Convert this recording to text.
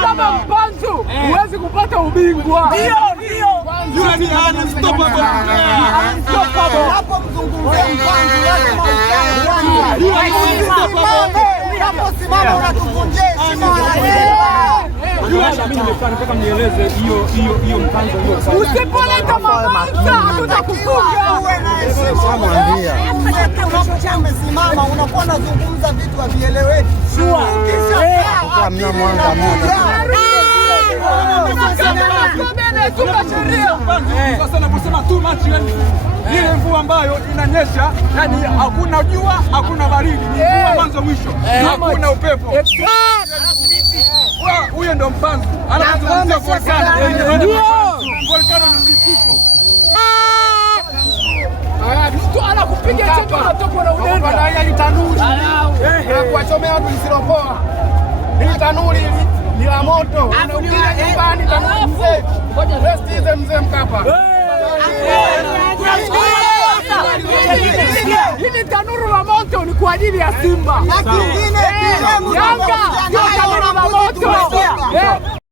Kama Mpanzu huwezi kupata ubingwa. Yule ni unstoppable. Unapomzungumzia Mpanzu unaposimama unatuvunjia heshima. Nataka nieleze hiyo Mpanzu hiyo. Usipoleta makosa hatutakufunga. Uwe na heshima. Unapokuwa umesimama unakuwa unazungumza vitu havieleweki. Hamna mwanga sasa naposema tu machi ile mvua ambayo inanyesha, yani hakuna jua, hakuna baridi, ni mvua mwanzo mwisho, hakuna upepo. Huyo ndo Mpanzu. Anazungumzia volkano. Volkano ni mlipuko. Mtu anakupiga chapa unatoka na udenda. Haya ni tanuri. Kuwachomea watu lisilopoa. Hili tanuri ni la moto. Unakuja nyumbani tanuri mzee. Ngoja rest hizo mzee Mkapa. Hili tanuru la moto ni kwa ajili ya Simba. Na kingine Yanga ndio tanuru la moto.